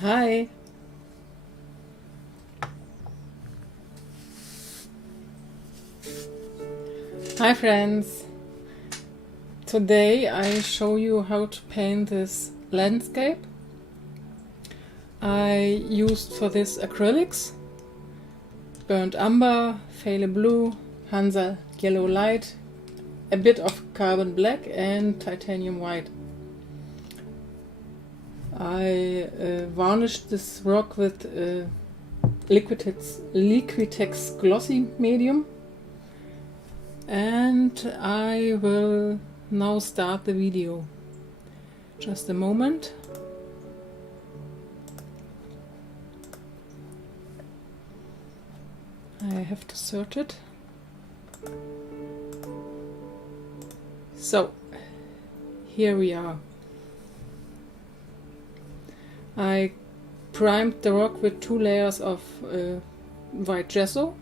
Hi. Hi friends. Today I show you how to paint this landscape. I used for this acrylics, burnt umber, phthalo blue, Hansa yellow light, a bit of carbon black and titanium white. I varnished this rock with Liquitex glossy medium, and I will now start the video. Just a moment. I have to search it. So, here we are. I primed the rock with 2 layers of white gesso,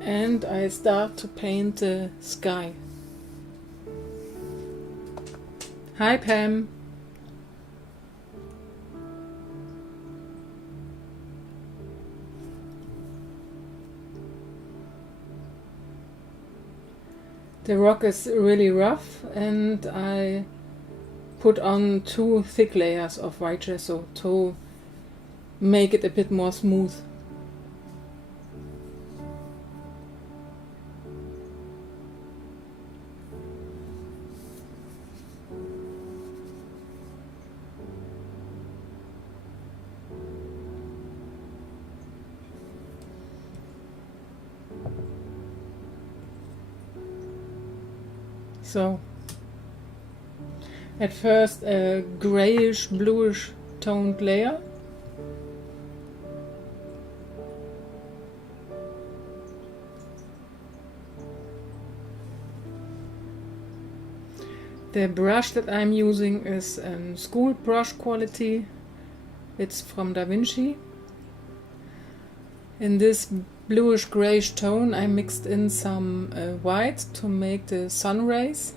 and I start to paint the sky. Hi Pam! The rock is really rough, and I put on 2 thick layers of white gesso to make it a bit more smooth. So, at first a grayish bluish toned layer. The brush that I'm using is school brush quality. It's from Vinci. In this bluish grayish tone I mixed in some white to make the sun rays.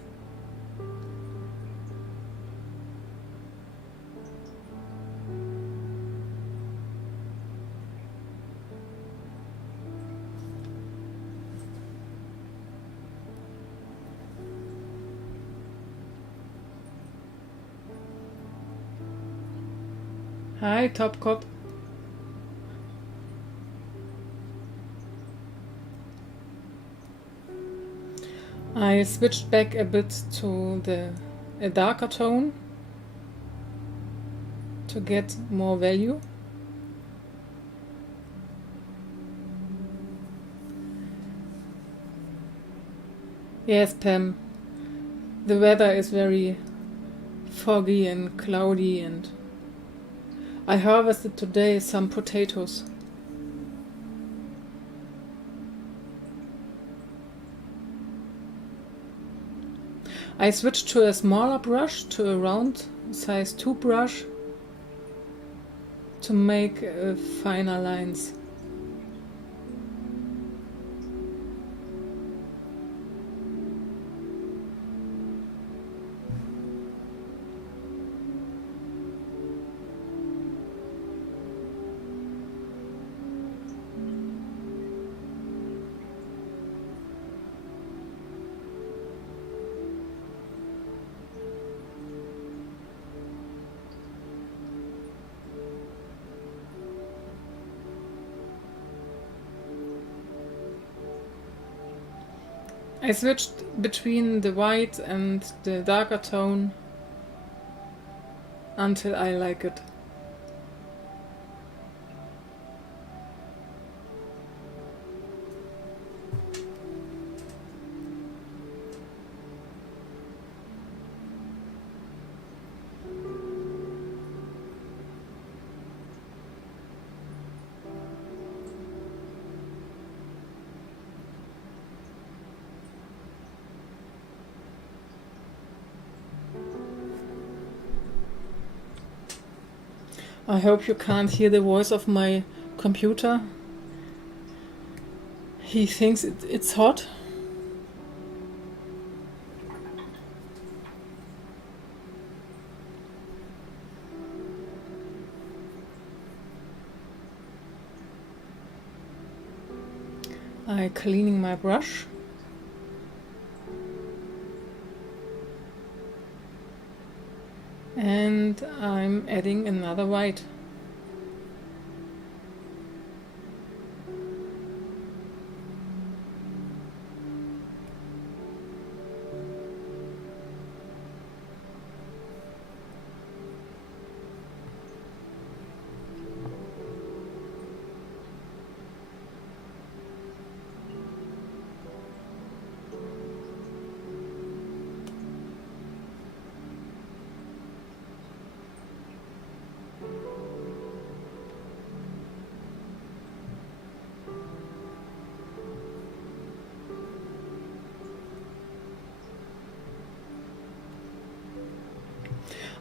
Hi Top Cop. I switched back a bit to a darker tone to get more value. Yes, Pam, the weather is very foggy and cloudy, and I harvested today some potatoes. I switched to a smaller brush, to a round size 2 brush, to make finer lines. I switched between the white and the darker tone until I like it. I hope you can't hear the voice of my computer. He thinks it's hot. I'm cleaning my brush. And I'm adding another white.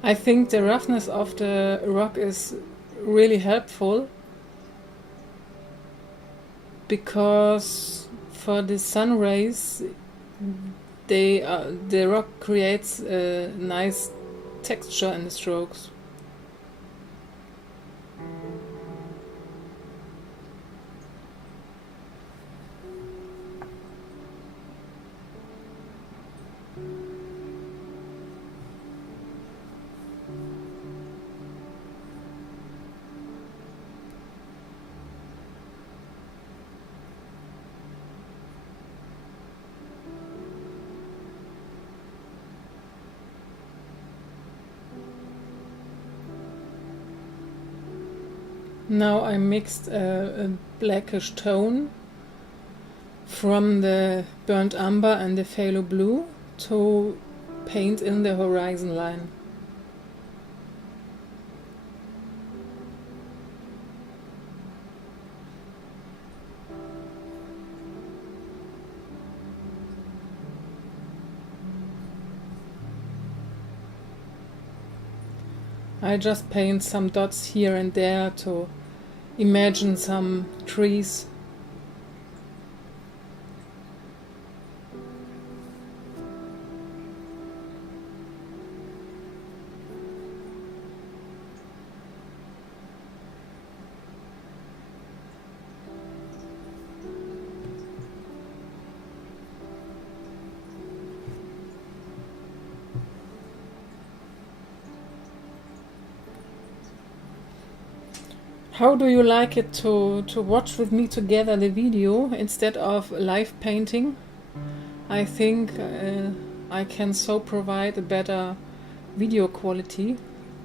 I think the roughness of the rock is really helpful, because for the sun rays the rock creates a nice texture in the strokes. Now I mixed a blackish tone from the burnt umber and the phthalo blue to paint in the horizon line. I just paint some dots here and there to imagine some trees. How do you like it to watch with me together the video instead of live painting? I think I can so provide a better video quality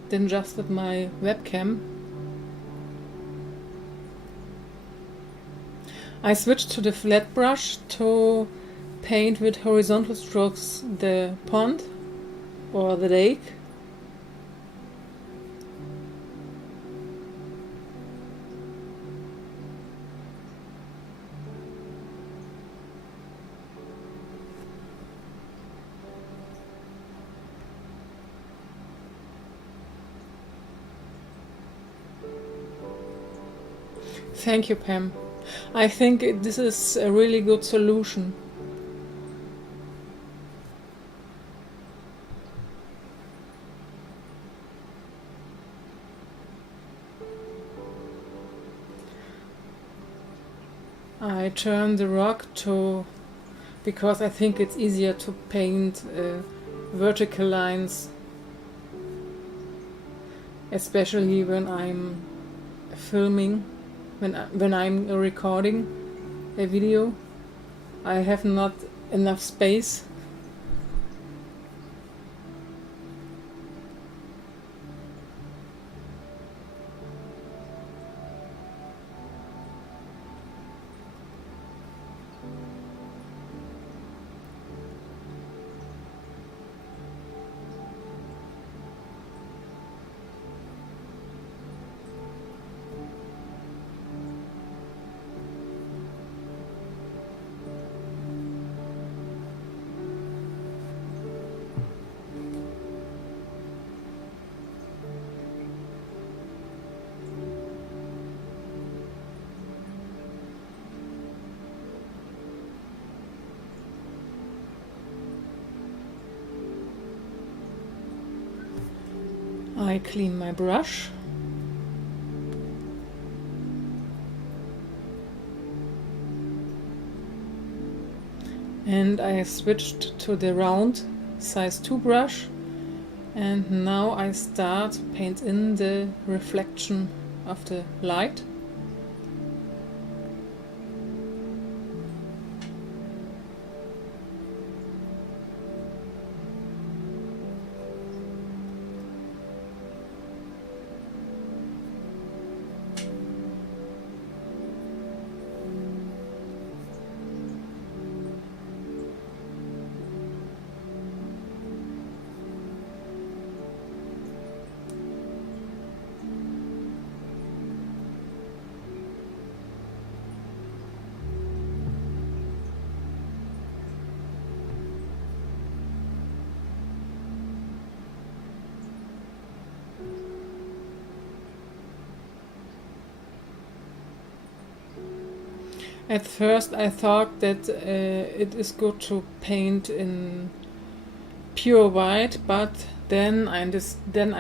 than just with my webcam. I switched to the flat brush to paint with horizontal strokes the pond or the lake. Thank you, Pam. I think this is a really good solution. I turn the rock to, because I think it's easier to paint vertical lines, especially when I'm filming. When I'm recording a video, I have not enough space. I clean my brush. And I switched to the round size 2 brush, and now I start paint in the reflection of the light. At first I thought that it is good to paint in pure white, but then I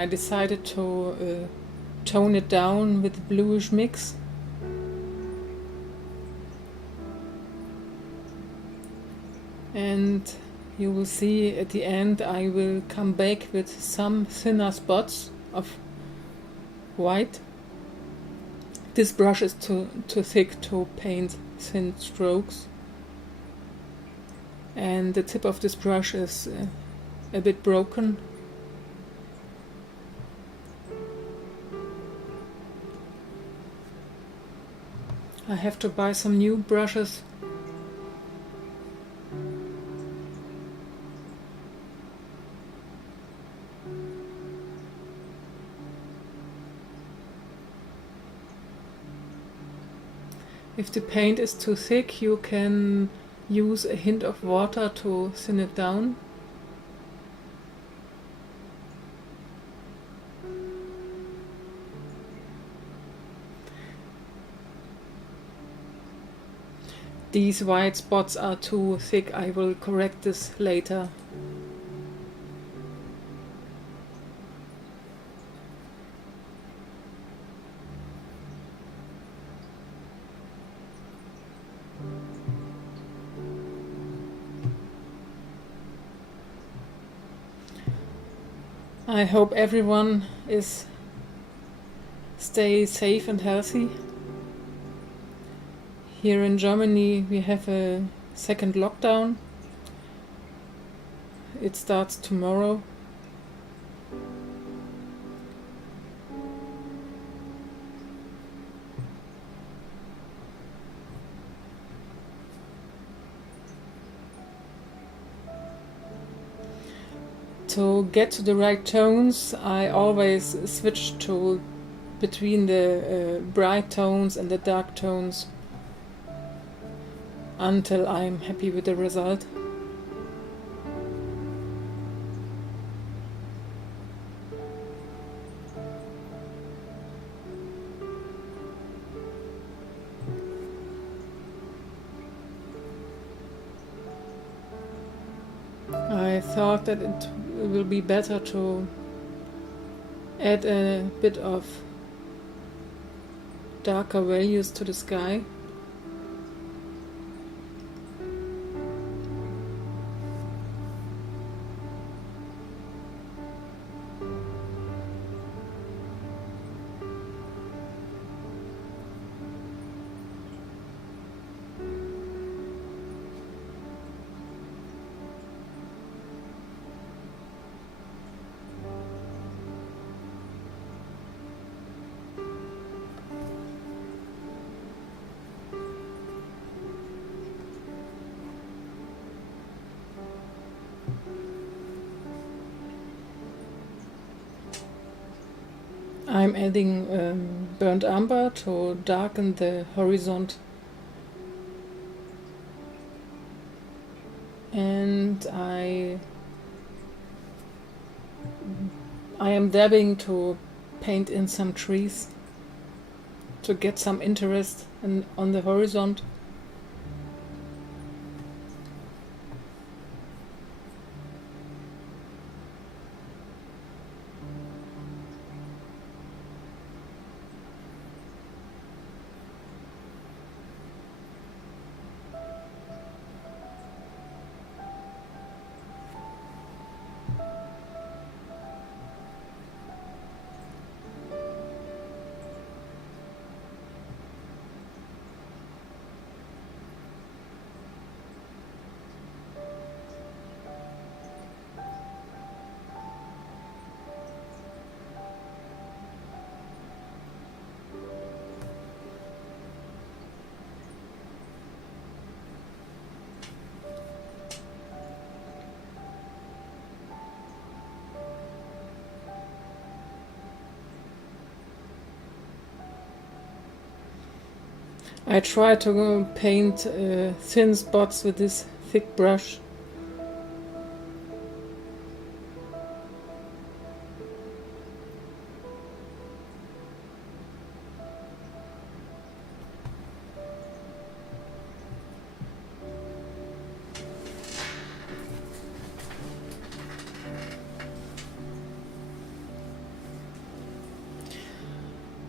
decided to tone it down with bluish mix. And you will see at the end I will come back with some thinner spots of white. This brush is too thick to paint thin strokes, and the tip of this brush is a bit broken. I have to buy some new brushes. If the paint is too thick, you can use a hint of water to thin it down. These white spots are too thick. I will correct this later. I hope everyone stay safe and healthy. Here in Germany we have a second lockdown. It starts tomorrow. To get to the right tones, I always switch between the bright tones and the dark tones until I'm happy with the result. I thought that it will be better to add a bit of darker values to the sky. I'm adding burnt umber to darken the horizon, and I am dabbing to paint in some trees to get some interest on the horizon. I try to paint thin spots with this thick brush.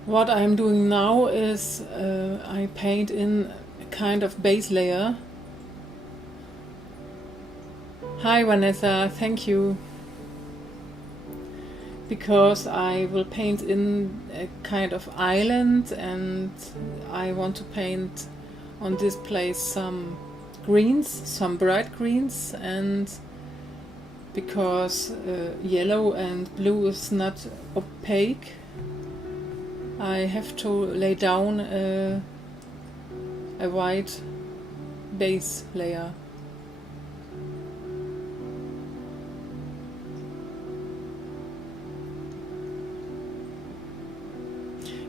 What I'm doing now is I paint in a kind of base layer. Hi Vanessa, thank you. Because I will paint in a kind of island and I want to paint on this place some greens, some bright greens, and because yellow and blue is not opaque, I have to lay down a white base layer.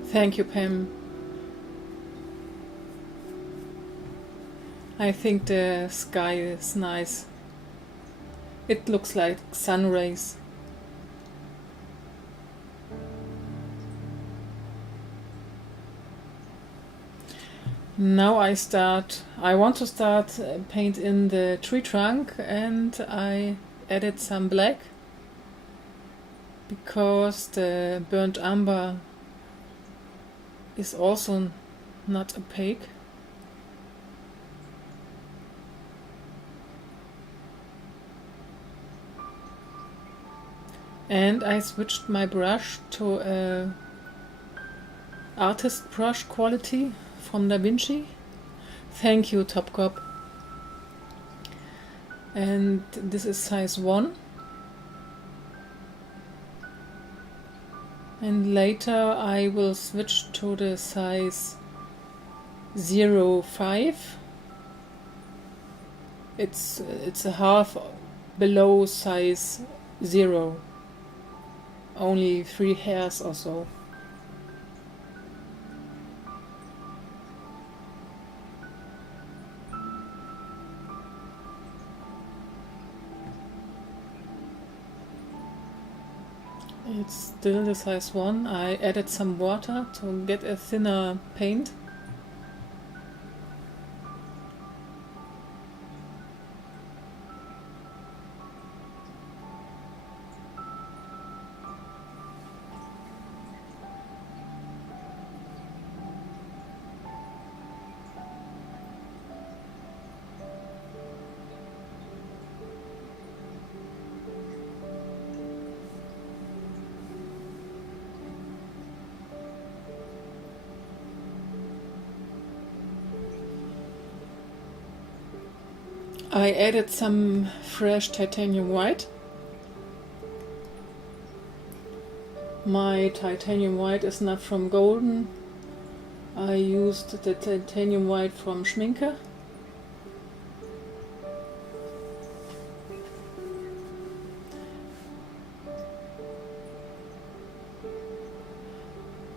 Thank you, Pam. I think the sky is nice. It looks like sun rays. Now I want to start paint in the tree trunk, and I added some black because the burnt umber is also not opaque. And I switched my brush to a artist brush quality from Vinci. Thank you, Top Cop. And this is size 1. And later I will switch to the size 0.5. It's a half below size 0. Only 3 hairs or so. It's still the size 1. I added some water to get a thinner paint. I added some fresh titanium white. My titanium white is not from Golden. I used the titanium white from Schminke.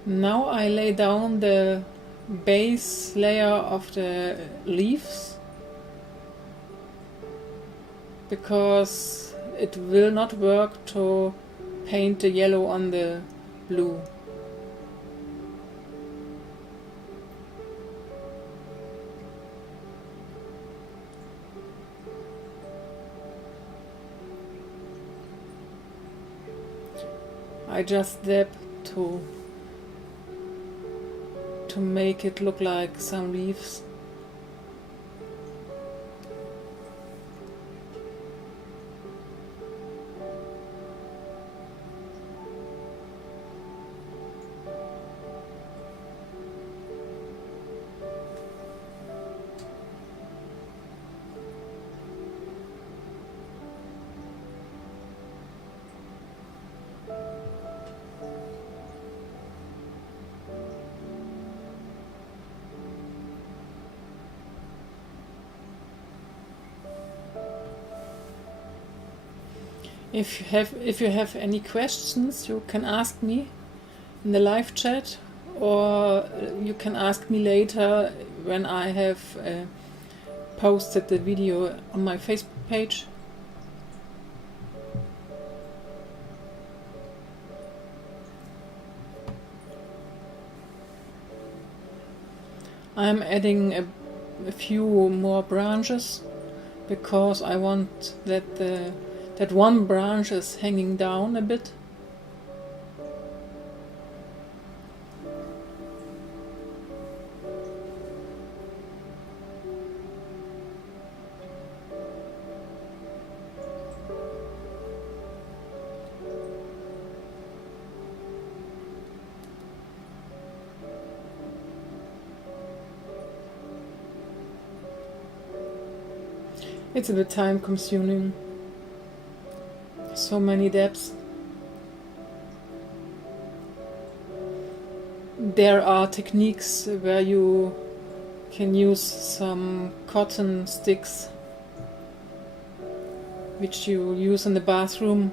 Now I lay down the base layer of the leaves, because it will not work to paint the yellow on the blue. I just dab to make it look like some leaves. If you have any questions, you can ask me in the live chat, or you can ask me later when I have posted the video on my Facebook page. I'm adding a few more branches because I want that one branch is hanging down a bit. It's a bit time consuming. So many depths. There are techniques where you can use some cotton sticks which you use in the bathroom.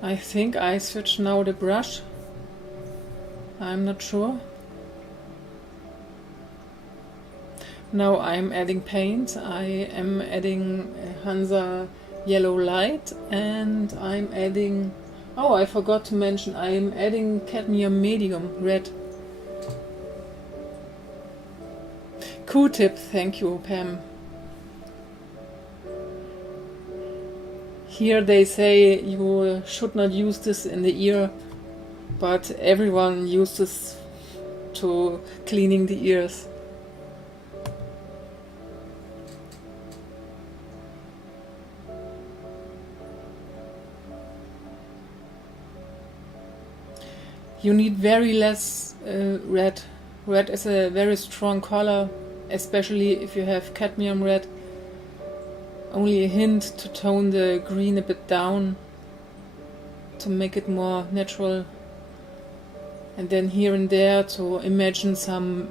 I think I switch now the brush. I'm not sure. Now I'm adding paint. I am adding Hansa yellow light, and I'm adding, oh, I forgot to mention, I'm adding cadmium medium red. Q-tip, thank you, Pam. Here they say you should not use this in the ear, but everyone uses to cleaning the ears. You need very less red. Red is a very strong color, especially if you have cadmium red. Only a hint to tone the green a bit down, to make it more natural. And then here and there to imagine some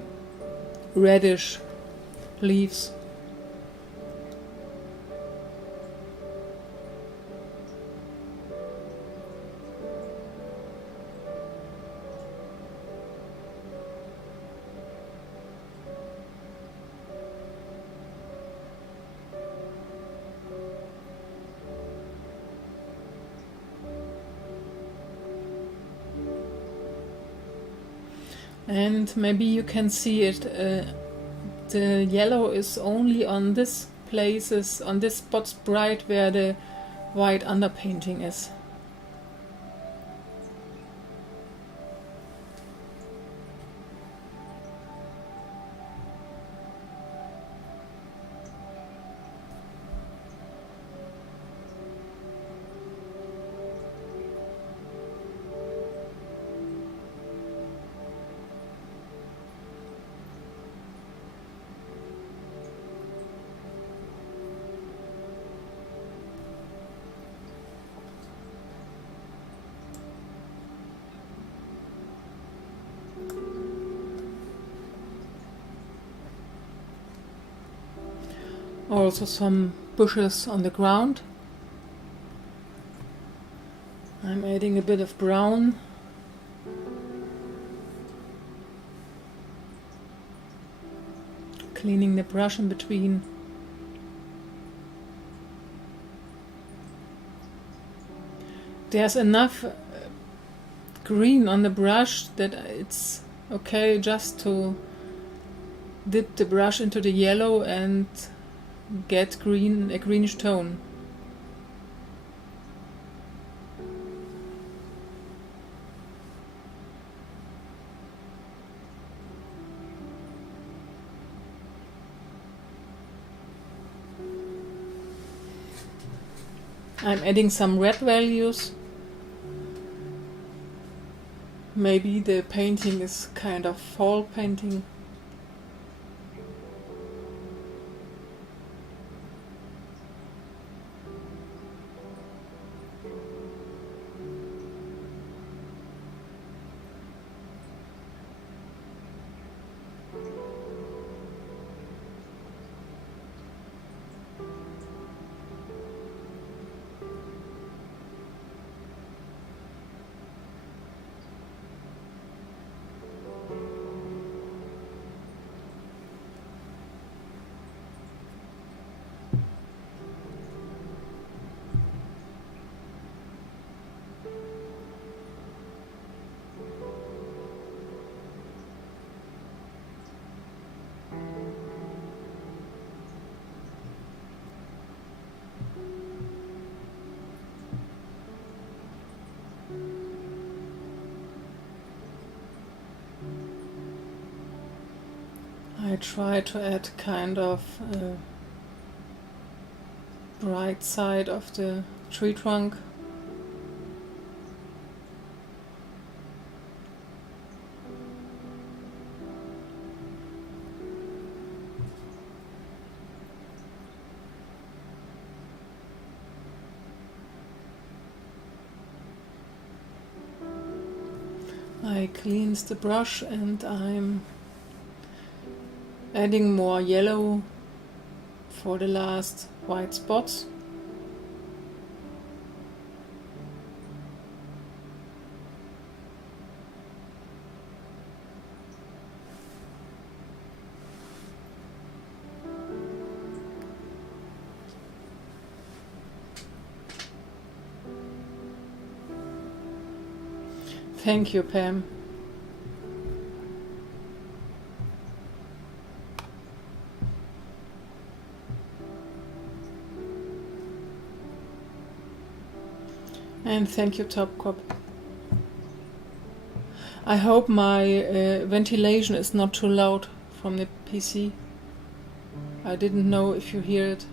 reddish leaves. And maybe you can see it, the yellow is only on this places, on this spots bright where the white underpainting is. Also some bushes on the ground. I'm adding a bit of brown. Cleaning the brush in between. There's enough green on the brush that it's okay just to dip the brush into the yellow and get green, a greenish tone. I'm adding some red values. Maybe the painting is kind of fall painting. try to add kind of bright side of the tree trunk. I cleansed the brush and I'm adding more yellow for the last white spots. Thank you, Pam. And thank you, Top Cop. I hope my ventilation is not too loud from the PC. I didn't know if you hear it.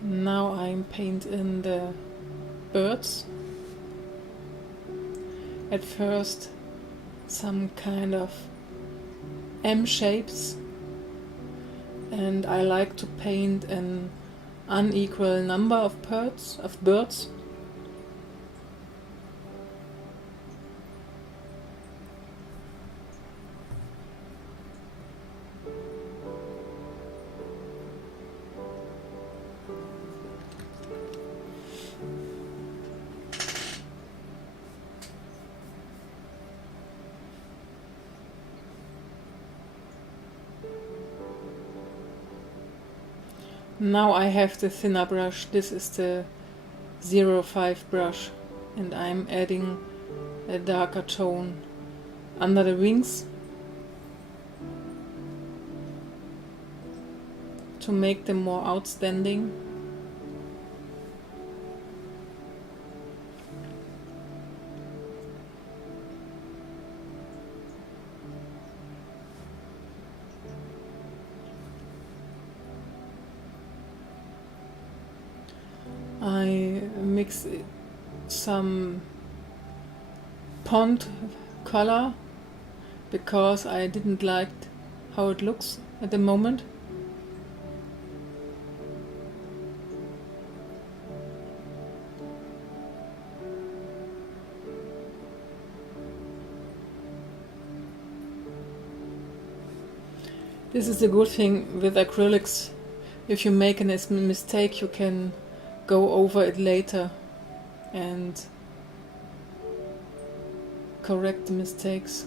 Now I'm painting the birds. At first some kind of M shapes, and I like to paint an unequal number of birds. Now I have the thinner brush. This is the 05 brush, and I'm adding a darker tone under the wings to make them more outstanding. I mix some pond color because I didn't like how it looks at the moment. This is the good thing with acrylics. If you make a mistake, you can go over it later and correct the mistakes.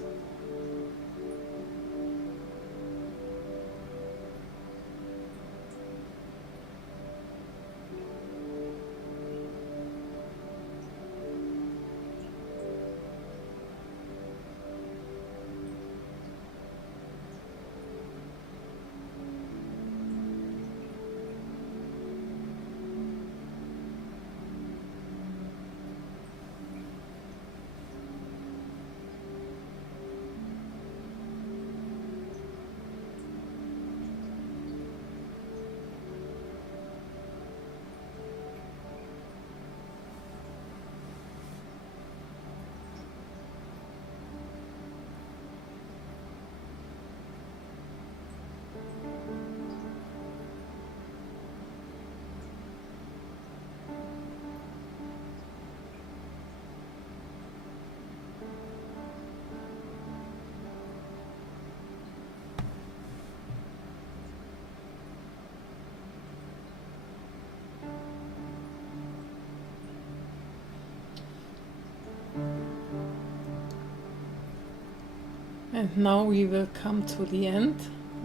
And now we will come to the end,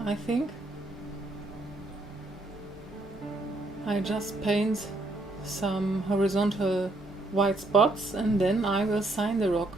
I think. I just paint some horizontal white spots and then I will sign the rock.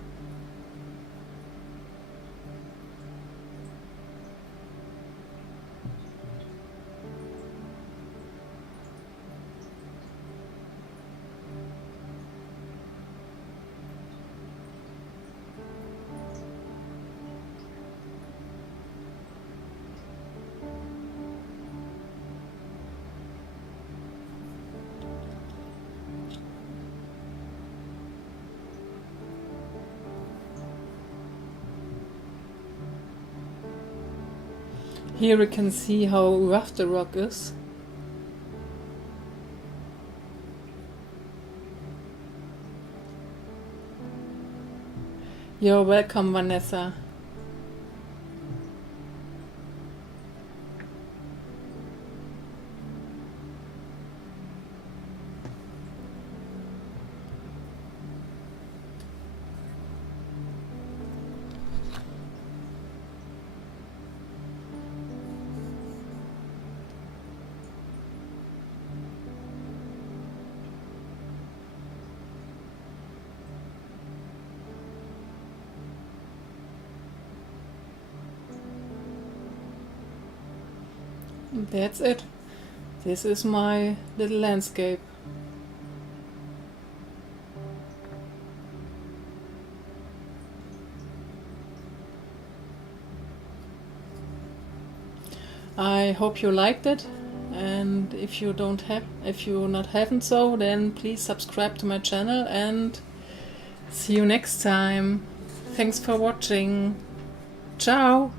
Here you can see how rough the rock is. You're welcome, Vanessa. That's it. This is my little landscape. I hope you liked it, and if you haven't so, then please subscribe to my channel and see you next time. Thanks for watching. Ciao!